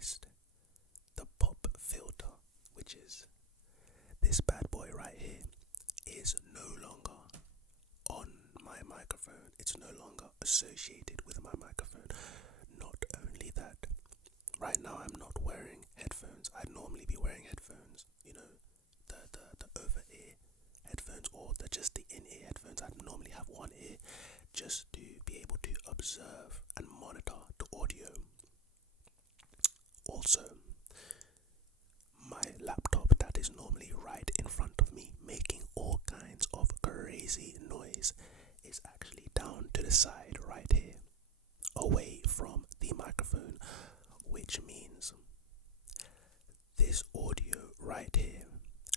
Sleepiest, the pop filter, which is this bad boy right here, is no longer on my microphone. It's no longer associated with my microphone. Not only that, right now I'm not wearing headphones. I'd normally be wearing headphones, you know, the over-ear headphones, or just the in-ear headphones. I'd normally have one ear just to be able to observe and monitor the audio. Also, my laptop that is normally right in front of me making all kinds of crazy noise is actually down to the side right here, away from the microphone, which means this audio right here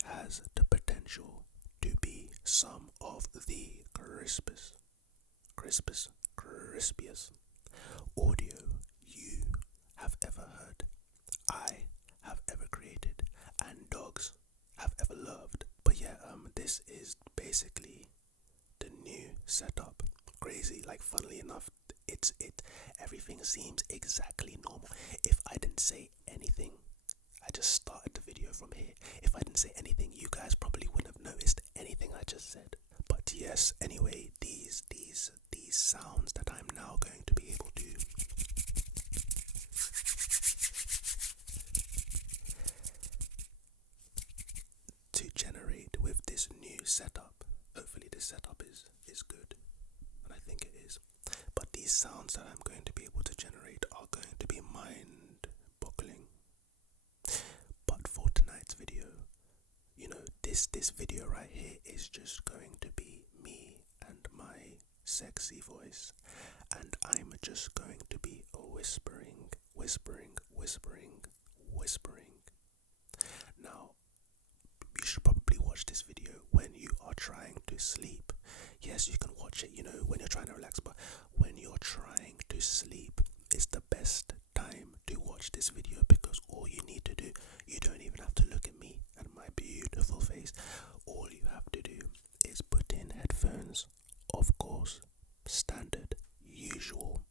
has the potential to be some of the crispiest audio you have ever heard, I have ever created, and dogs have ever loved. But yeah, this is basically the new setup. Crazy, like, funnily enough, everything seems exactly normal. If I didn't say anything, I just started the video from here. If I didn't say anything, you guys probably wouldn't have noticed anything I just said. But yes, anyway, these sounds that I'm now going to be able to generate with this new setup. Hopefully this setup is good, and I think it is. But these sounds that I'm going to be able to generate are going to be mind-boggling. But for tonight's video, you know, this video right here is just going to be me and my sexy voice, and I'm just going to be whispering. Now, you should probably watch this video when you are trying to sleep. Yes, you can watch it, you know, when you're trying to relax, but when you're trying to sleep is the best time to watch this video, because all you need to do, you don't even have to look at me and my beautiful face. All you have to do is put in headphones, of course, standard, usual,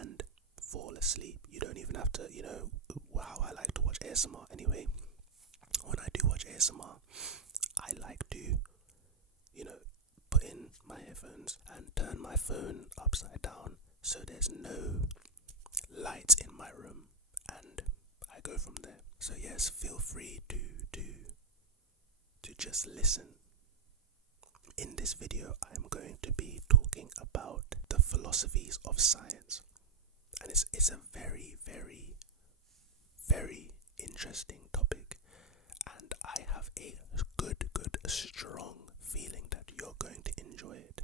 and fall asleep. You don't even have to, you know, wow, I like to watch ASMR anyway. When I do watch ASMR, I like to, you know, put in my headphones and turn my phone upside down so there's no lights in my room, and I go from there. So yes, feel free to just listen. In this video, I'm going to be talking about the philosophies of science, and it's a very, very, very interesting topic, and I have a good, strong feeling that you're going to enjoy it.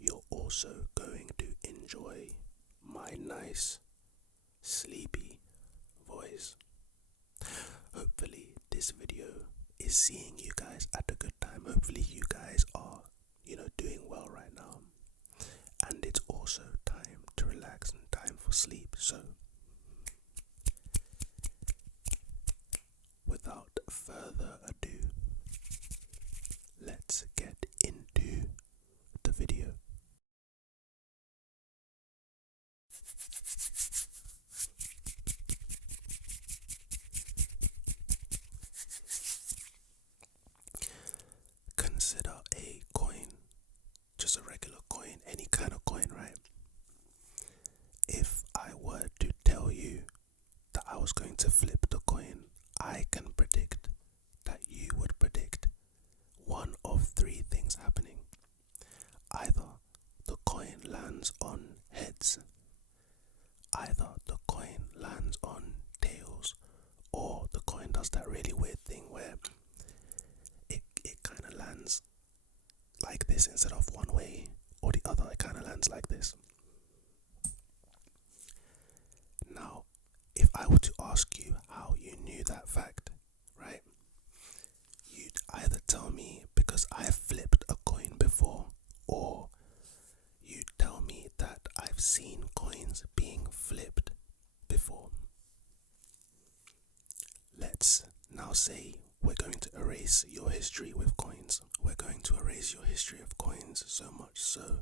You're also going to enjoy my nice, sleepy voice. Hopefully this video is seeing you guys at a good time. Hopefully you guys are, you know, doing well right now, and it's also time to relax and time for sleep. So without further ado, let's get into the video. Consider a coin, just a regular coin, any kind of coin, right? If I were to tell you that I was going to flip the coin, I can predict that you would predict one of three things happening. Either the coin lands on heads, either the coin lands on tails, or the coin does that really weird thing where it kind of lands like this instead of one way, or the other, it kind of lands like this. Now, if I were to ask you how you knew that fact, right, you'd either tell me because I have flipped a coin before, or you'd tell me that I've seen coins being flipped before. Let's now say we're going to erase your history with coins. We're going to erase your history of coins so much so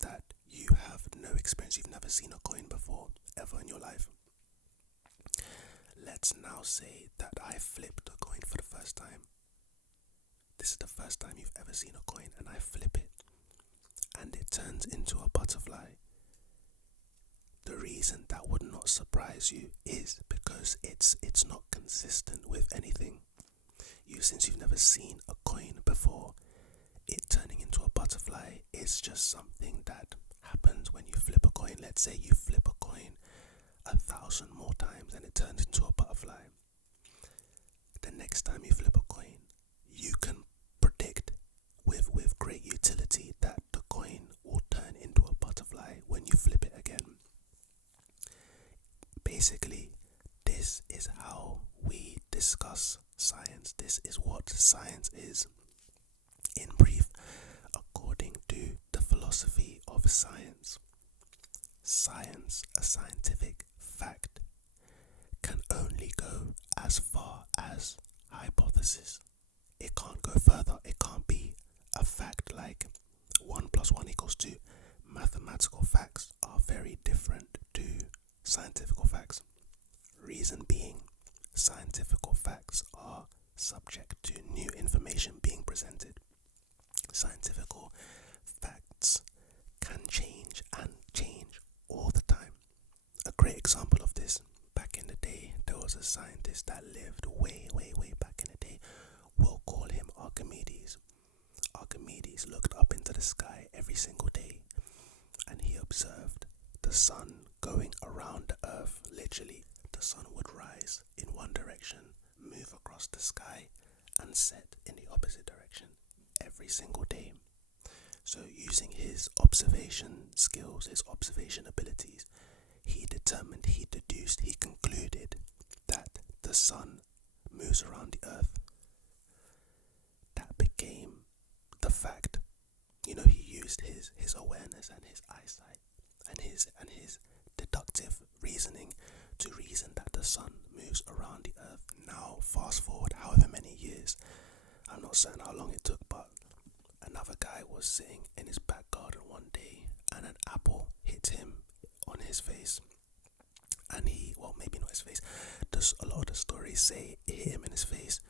that you have no experience. You've never seen a coin before, ever in your life. let's now say that I flipped a coin for the first time. This is the first time you've ever seen a coin, and I flip it and it turns into a butterfly. The reason that would not surprise you is because it's not consistent with anything. Since you've never seen a coin before, it turning into a butterfly is just something that happens when you flip a coin. Let's say you flip a coin 1,000 more times and it turns into a butterfly. The next time you flip a coin, you can predict with great utility that the coin will turn into a butterfly when you flip it again. Basically, this is how we discuss science. This is what science is. In brief, according to the philosophy of science, a scientific fact, can only go as far as hypothesis. It can't go further. It can't be a fact like 1 + 1 = 2. Mathematical facts are very different to scientific facts. Reason being, scientific facts are subject to new information being presented. Scientific facts can change and change all the time. A great example of this, back in the day, there was a scientist that lived way back in the day. We'll call him Archimedes. Archimedes looked up into the sky every single day and he observed the sun going around the earth. Literally, the sun would rise in one direction, move across the sky and set in the opposite direction every single day. So using his observation skills, his observation abilities, he deduced, he concluded that the sun moves around the earth. That became the fact. He used his awareness and his eyesight and his deductive reasoning to reason that the sun moves around the earth. Now fast forward however many years, I'm not certain how long it took, but another guy was sitting in his back garden one day and an apple hit him on his face. And maybe not his face. A lot of the stories say it hit him in his face.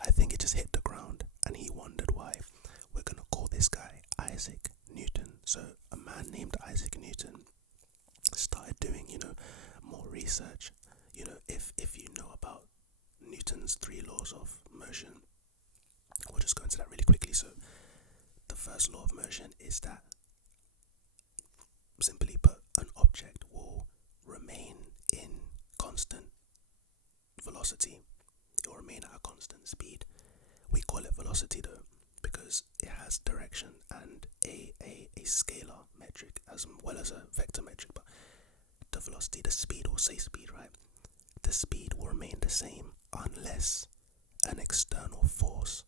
I think it just hit the ground and he wondered why. We're going to call this guy Isaac Newton. So a man named Isaac Newton started doing, more research. If you know about Newton's 3 laws of motion, we'll just go into that really quickly. So the first law of motion is that, simply put, an object will remain in constant velocity. It will remain at a constant speed. We call it velocity though, because it has direction and a scalar metric as well as a vector metric. But the velocity, the speed, we'll say speed, right? The speed will remain the same unless an external force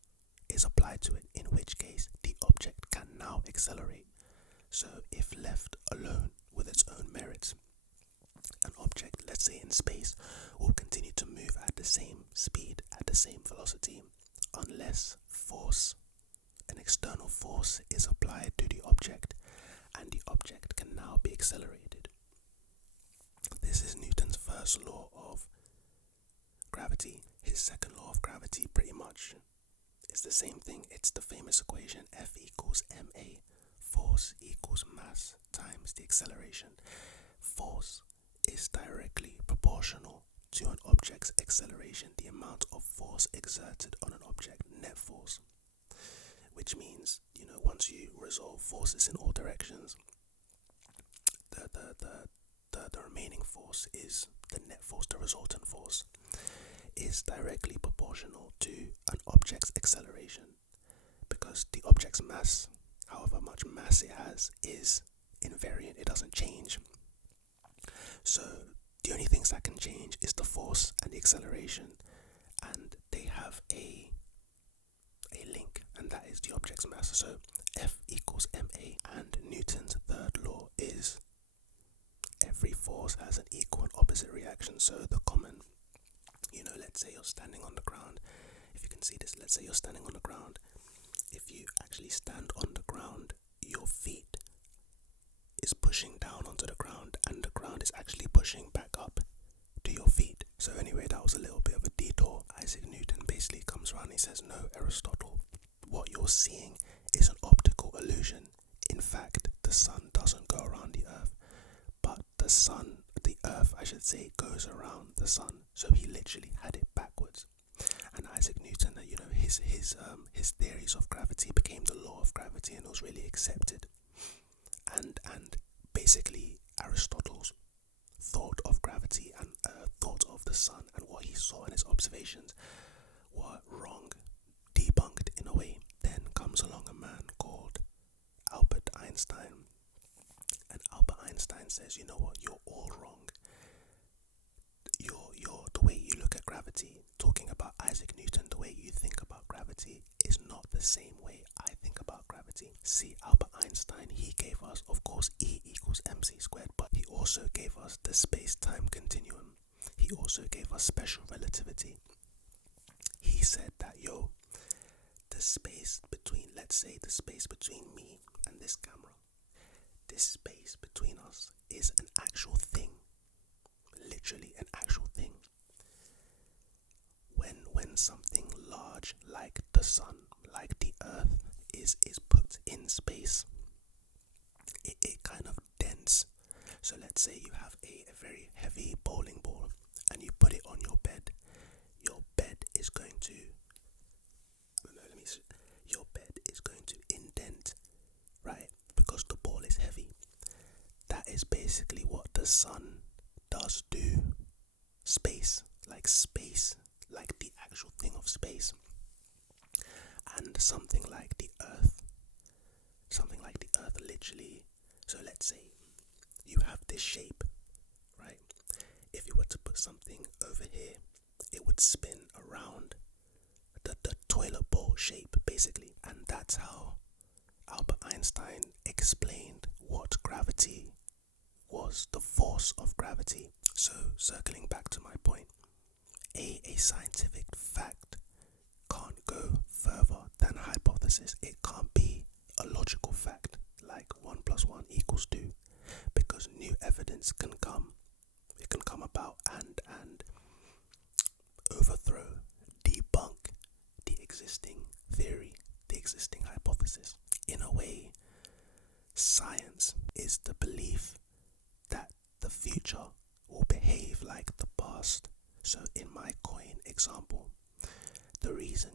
is applied to it, in which case the object can now accelerate. So if left alone with its own merits, an object, let's say in space, will continue to move at the same speed, at the same velocity, unless an external force is applied to the object, and the object can now be accelerated. This is Newton's first law of gravity. His second law of gravity pretty much is the same thing. It's the famous equation F = ma. Force equals mass times the acceleration. Force is directly proportional to an object's acceleration, the amount of force exerted on an object, net force. Which means, once you resolve forces in all directions, the remaining force is the net force, the resultant force, is directly proportional to an object's acceleration, because the object's mass, however much mass it has, is invariant. It doesn't change. So the only things that can change is the force and the acceleration, and they have a link, and that is the object's mass. So F = ma, and Newton's third law is every force has an equal and opposite reaction. So the common, let's say you're standing on the ground. If you can see this, let's say you're standing on the ground. If you actually stand on the ground, your feet is pushing down onto the ground, and the ground is actually pushing back up to your feet. So anyway, that was a little around. He says, no, Aristotle, what you're seeing is an optical illusion. In fact, the sun doesn't go around the earth, but the earth, I should say, goes around the sun. So he literally had it backwards. And Isaac Newton, his theories of gravity became the law of gravity, and it was really accepted. And basically Aristotle's thought of gravity and thought of the sun and what he saw in his observations were wrong, debunked in a way. Then comes along a man called Albert Einstein, and Albert Einstein says, you know what, you're all wrong. The way you look at gravity, talking about Isaac Newton, the way you think about gravity is not the same way I think about gravity. See, Albert Einstein, he gave us, of course, E equals mc squared, but he also gave us the space-time continuum. He also gave us special relativity. He said that, the space between, let's say the space between me and this camera, this space between us is an actual thing. Literally an actual thing. When something large like the sun, like the earth, is put in space, it kind of dents. So let's say you have a very heavy bowling ball and you put it on your bed. Your bed is going to indent, right? Because the ball is heavy. That is basically what the sun does do. Space, like the actual thing of space. And something like the earth literally. So let's say you have this shape, right? If you were to put something over here, it would spin around the toilet bowl shape, basically. And that's how Albert Einstein explained what gravity was, the force of gravity. So circling back to my point, a scientific fact can't go further than hypothesis. It can't be a logical fact like 1 + 1 = 2, because new evidence can come. It can come about and overthrow, debunk the existing theory, the existing hypothesis. In a way, science is the belief that the future will behave like the past. So in my coin example, the reason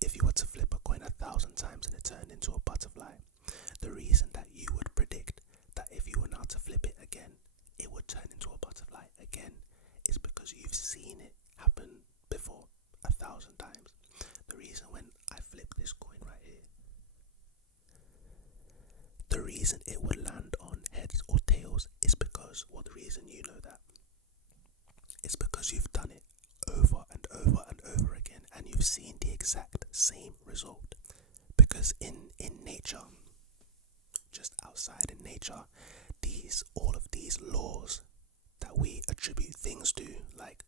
if you were to flip a coin 1,000 times and it turned into a butterfly, the reason that you would predict that if you were now to flip it again, it would turn into a butterfly again, is because you've seen it happen before 1,000 times. The reason when I flip this coin right here, the reason it would land on heads or tails is because, well, the reason you know that is because you've done it over and over and over again, and you've seen the exact same result. Because in nature, just outside in nature, all of these laws that we attribute things to, like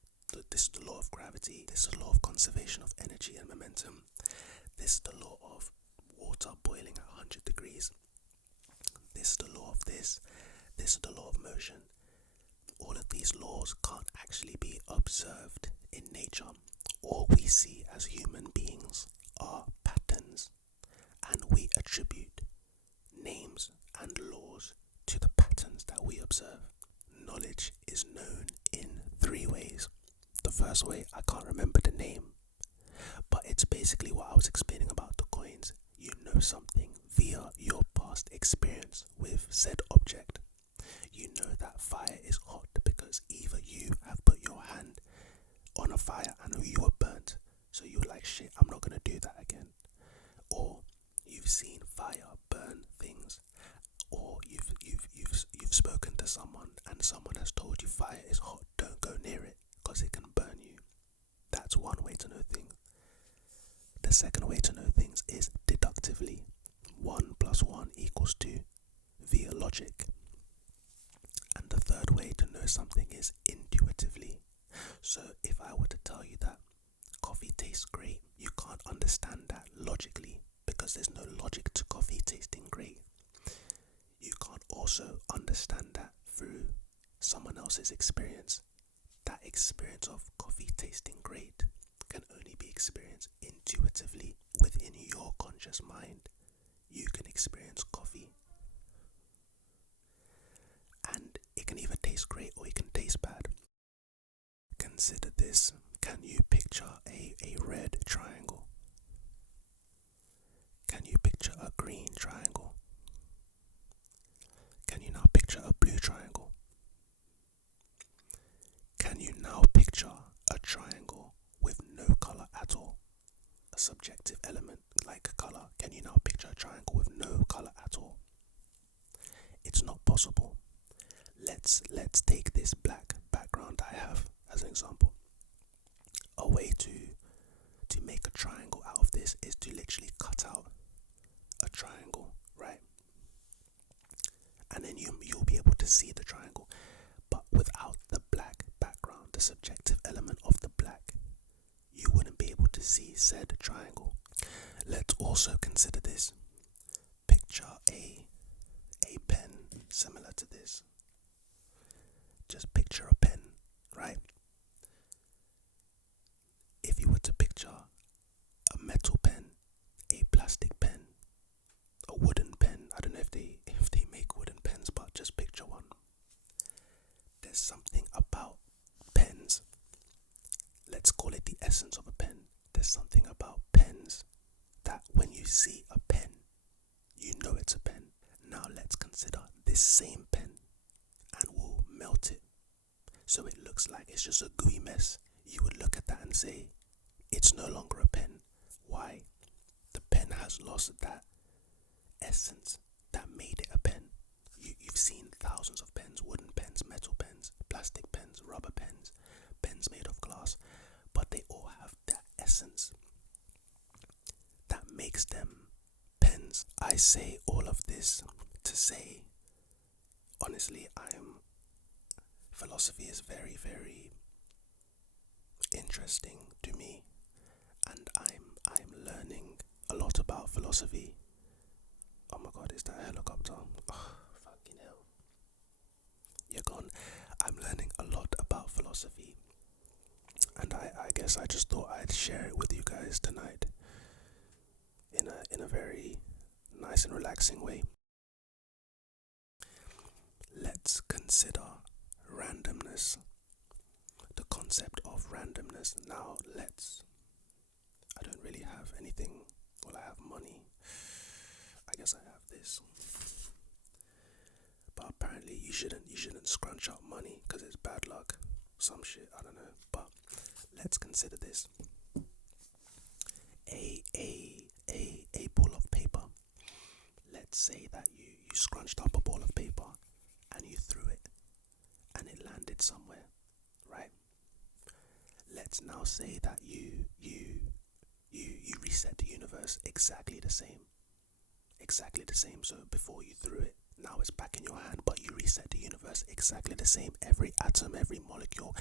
this is the law of gravity, this is the law of conservation of energy and momentum, this is the law of water boiling at 100 degrees, this is the law of this is the law of motion. All of these laws can't actually be observed in nature. All we see as human beings are patterns, and we attribute names and laws to the patterns that we observe. Knowledge is known in 3 ways. The first way, I can't remember the name, but it's basically what I was explaining about the coins. You know something via your past experience with said object. You know that fire is hot because either you have put your hand on a fire and you were burnt, so you're like, shit, I'm not gonna do that again. Or you've seen fire burn things, or you've spoken to someone and someone has told you fire is hot, don't go near it because it can burn you. That's one way to know things. The second way to know things is deductively. 1 + 1 = 2 via logic. And the third way to know something is intuitively. So if I were to tell you that coffee tastes great, you can't understand that logically because there's no logic to coffee tasting great. You can't also understand that through someone else's experience. That experience of coffee tasting great can only be experienced intuitively within your conscious mind. You can experience coffee, and it can either taste great or it can taste bad. Consider this. Can you picture a red triangle? Can you picture a green triangle? Can you now picture a blue triangle? Can you now picture a triangle with no color at all? A subjective element like color. Can you now picture a triangle with no color at all? It's not possible. Let's take this black background I have as an example. A way to make a triangle out of this is to literally cut out a triangle, right? And then you'll be able to see the triangle, but without the black background, the subjective element of the black, you wouldn't be able to see said triangle. Let's also consider this. Picture a pen similar to this. Just picture a pen, right? If you were to picture a metal pen, a plastic pen, a wooden pen, I don't know if they make wooden pens, but just picture one. There's something about pens. Let's call it the essence of a pen. There's something about pens that when you see a pen, you know it's a pen. Now let's consider this same pen and we'll melt it so it looks like it's just a gooey mess. You would look at that and say, it's no longer a pen. Why? The pen has lost that essence that made it a pen. You've seen thousands of pens, wooden pens, metal pens, plastic pens, rubber pens, pens made of glass, but they all have that essence that makes them pens. I say all of this to say, honestly, philosophy is very, very interesting to me, and I'm learning a lot about philosophy. Oh my god, is that a helicopter? Oh, fucking hell. You're gone. I'm learning a lot about philosophy, and I guess I just thought I'd share it with you guys tonight in a very nice and relaxing way. Let's consider randomness. The concept of randomness. Now I don't really have anything. Well, I have money. I guess I have this. But apparently you shouldn't scrunch up money because it's bad luck. Some shit, I don't know. But let's consider this. A ball of paper. Let's say that you scrunched up a ball of paper and you threw it and it landed somewhere, right? Let's now say that you reset the universe exactly the same. So before you threw it, now it's back in your hand, but you reset the universe exactly the same. Every atom, every molecule,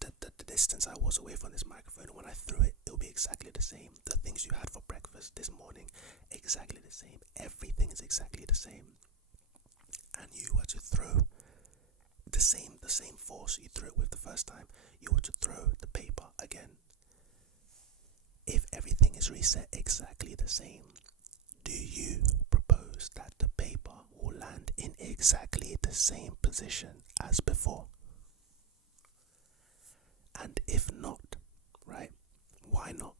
the distance I was away from this microphone, when I threw it, it'll be exactly the same. The things you had for breakfast this morning, exactly the same. Everything is exactly the same. And you were to throw the same force you threw it with the first time, you were to throw the paper again. If everything is reset exactly the same, do you propose that the paper will land in exactly the same position as before? And if not, right, why not?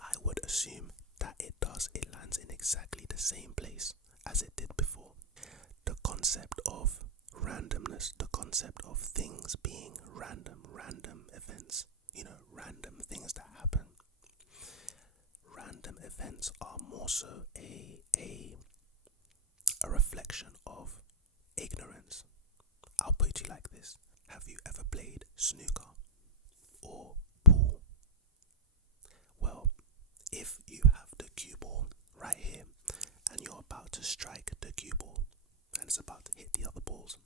I would assume that it does. It lands in exactly the same place as it did before. The concept of randomness, the concept of things being random events, random things that happen. Random events are more so a reflection of ignorance. I'll put it to you like this. Have you ever played snooker or pool? Well, if you have the cue ball right here and you're about to strike the cue ball and it's about to hit the other balls,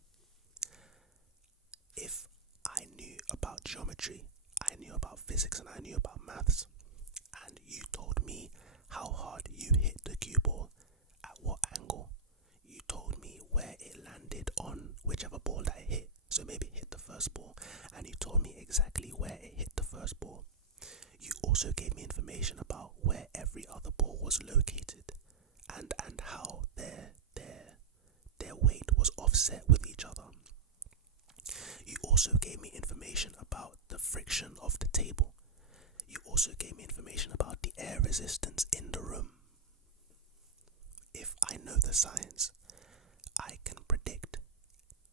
if I knew about geometry, I knew about physics, and I knew about maths, and you told me how hard you hit the cue ball, at what angle, you told me where it landed on whichever ball that it hit, so maybe it hit the first ball, and you told me exactly where it hit the first resistance in the room. If I know the science, I can predict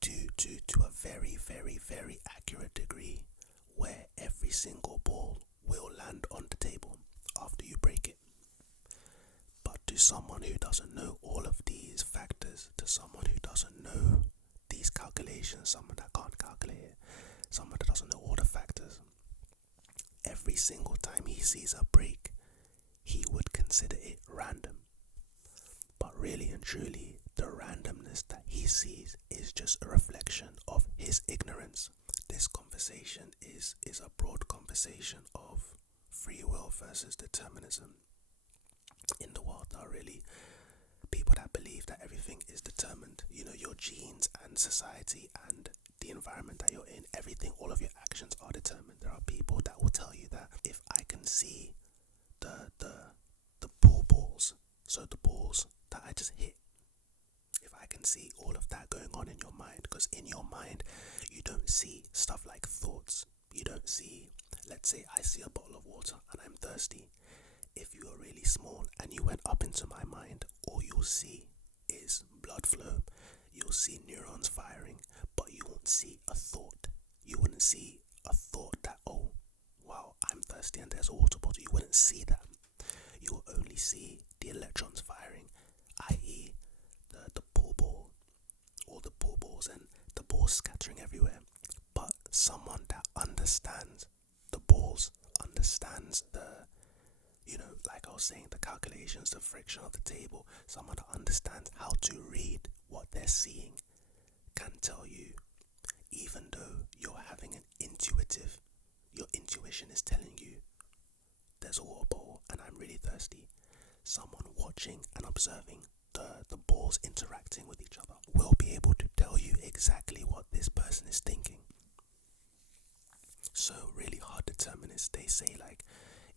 to a very, very, very accurate degree where every single ball will land on the table after you break it. But to someone who doesn't know all of these factors, to someone who doesn't know these calculations, someone that can't calculate it, someone that doesn't know all the factors, every single time he sees a break, he would consider it random. But really and truly, the randomness that he sees is just a reflection of his ignorance. This conversation is a broad conversation of free will versus determinism. In the world, there are really people that believe that everything is determined. You know, your genes and society and the environment that you're in, everything, all of your actions are determined. There are people that will tell you that if I can see the pool balls, so the balls that I just hit, if I can see all of that going on in your mind, because in your mind you don't see stuff like thoughts. You don't see, let's say I see a bottle of water and I'm thirsty. If you are really small and you went up into my mind, all you'll see is blood flow. You'll see neurons firing, but you won't see a thought. You wouldn't see a thought that, oh, wow, I'm thirsty and there's a water bottle. You wouldn't see that. You will only see the electrons firing, i.e. the pool ball, all the pool balls and the balls scattering everywhere. But someone that understands the balls, understands the, you know, like I was saying, the calculations, the friction of the table, someone that understands how to read what they're seeing can tell you, even though you're having your intuition is telling you there's a water bowl and I'm really thirsty, someone watching and observing the balls interacting with each other will be able to tell you exactly what this person is thinking. So really hard determinists, they say like,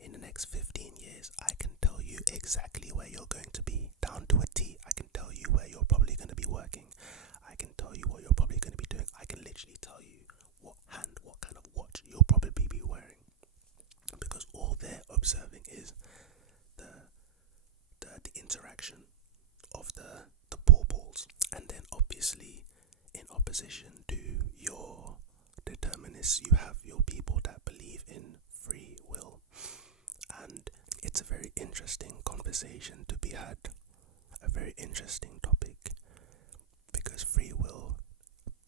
in the next 15 years, I can tell you exactly where you're going to be, down to a T. I can tell you where you're probably going to be working. I can tell you what you're probably going to be doing. I can literally tell you what kind of watch you'll probably be wearing. Because all they're observing is the interaction of the ball balls. And then obviously, in opposition to your determinists, you have your people that believe in free will. And it's a very interesting conversation to be had, a very interesting topic, because free will,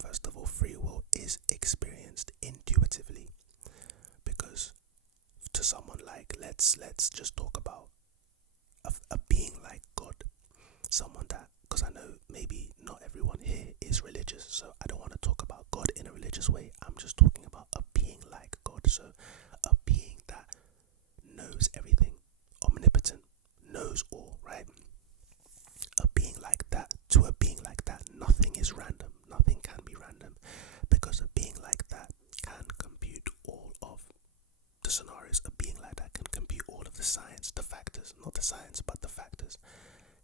first of all, free will is experienced intuitively. Because to someone like, let's just talk about a being like God, someone that, because I know maybe not everyone here is religious, so I don't want to talk about God in a religious way. I'm just talking about a being like God, so a being that knows everything, omnipotent, knows all, right? A being like that, to a being like that, nothing is random, nothing can be random, because a being like that can compute all of the scenarios. A being like that can compute all of the science, the factors, not the science, but the factors.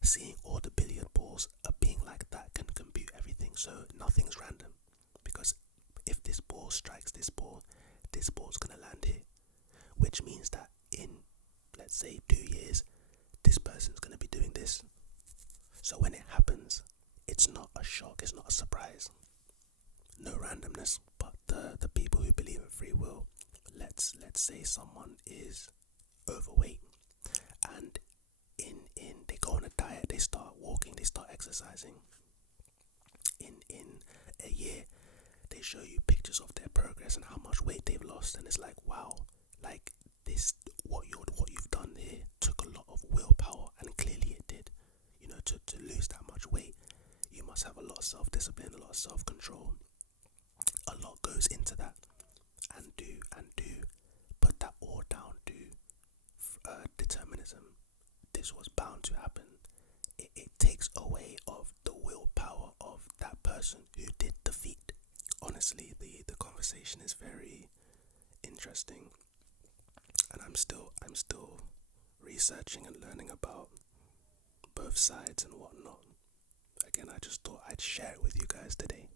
Seeing all the billiard balls, a being like that can compute everything, so nothing's random, because if this ball strikes this ball's gonna land here, which means that in, let's say, 2 years, this person's going to be doing this. So when it happens, it's not a shock, it's not a surprise. No randomness. But the people who believe in free will, let's say someone is overweight and they go on a diet, they start walking, they start exercising. In a year, they show you pictures of their progress and how much weight they've lost, and it's like, wow, like this, what you've done here took a lot of willpower, and clearly it did. You know, to lose that much weight, you must have a lot of self-discipline, a lot of self-control. A lot goes into that, and do put that all down to determinism. This was bound to happen. It takes away of the willpower of that person who did the feat. Honestly, the conversation is very interesting, and I'm still researching and learning about both sides and whatnot. Again, I just thought I'd share it with you guys today.